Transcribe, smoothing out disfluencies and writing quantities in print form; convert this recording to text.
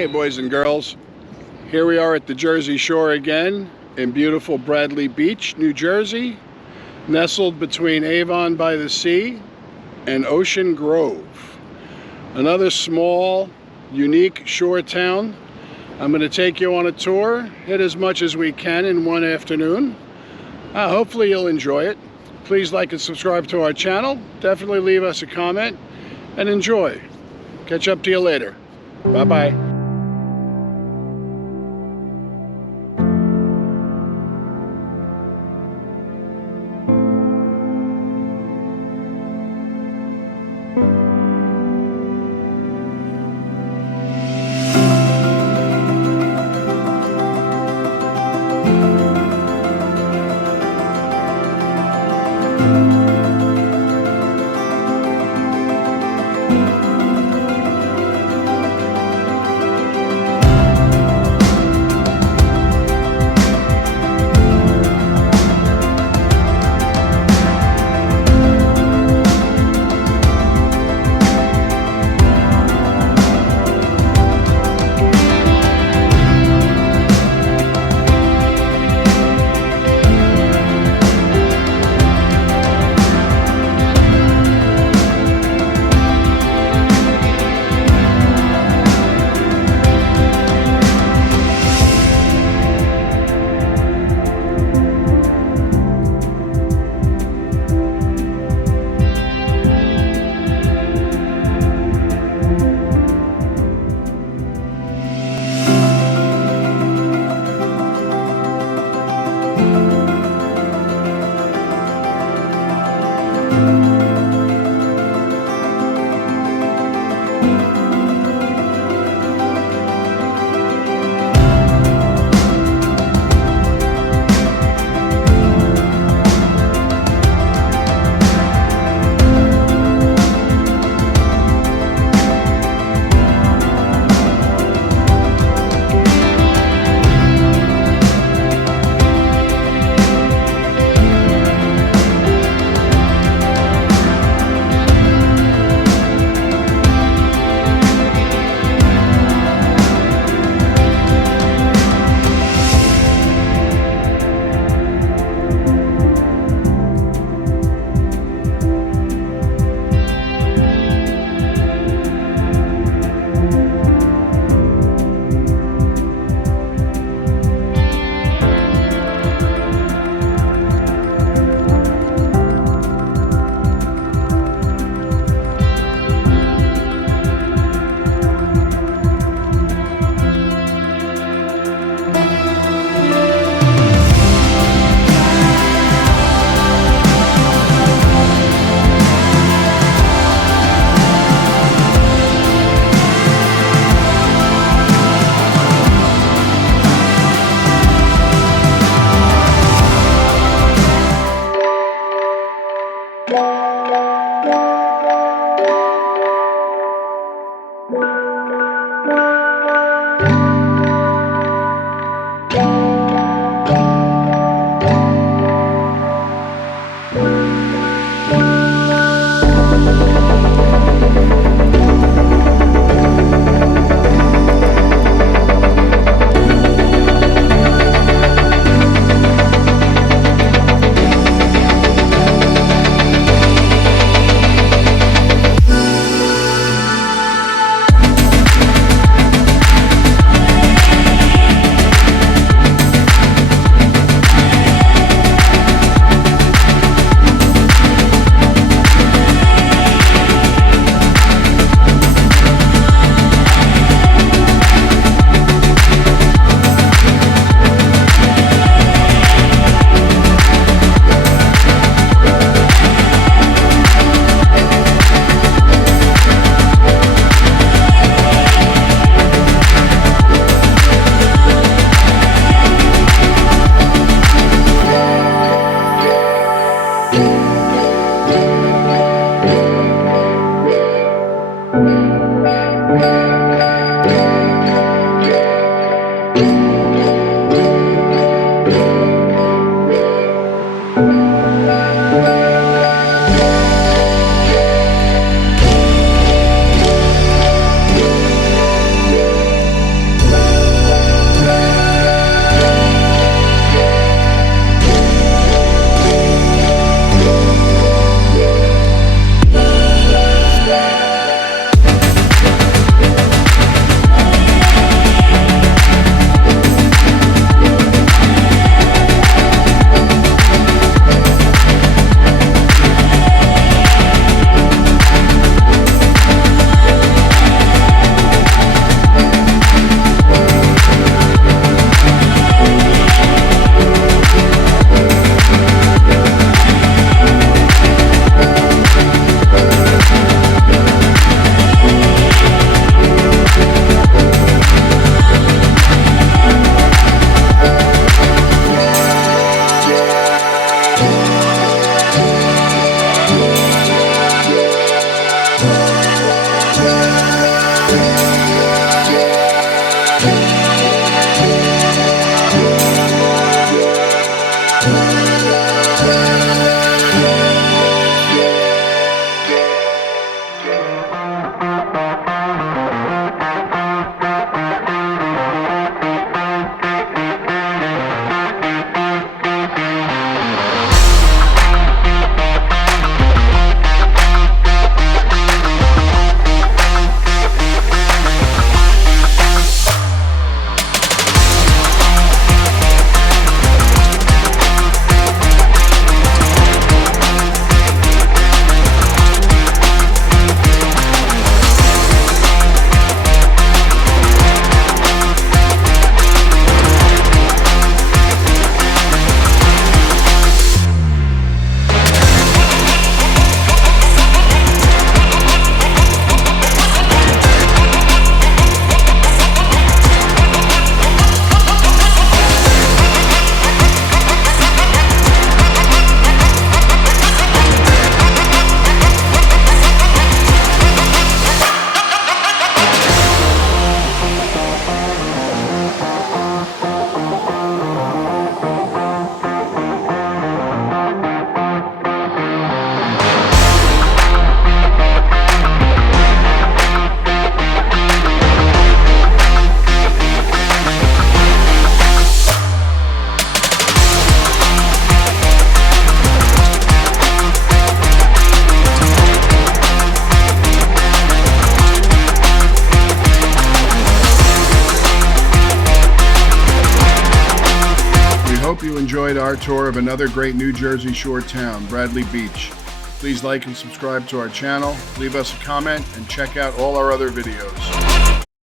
Hey boys and girls, here we are at the Jersey Shore again in beautiful Bradley Beach, New Jersey, nestled between Avon by the Sea and Ocean Grove. Another small, unique shore town. I'm going to take you on a tour, hit as much as we can in one afternoon. Hopefully you'll enjoy it. Please like and subscribe to our channel. Definitely leave us a comment and enjoy. Catch up to you later. Bye-bye. hope you enjoyed our tour of another great New Jersey Shore town, Bradley Beach. Please like and subscribe to our channel, leave us a comment, and check out all our other videos.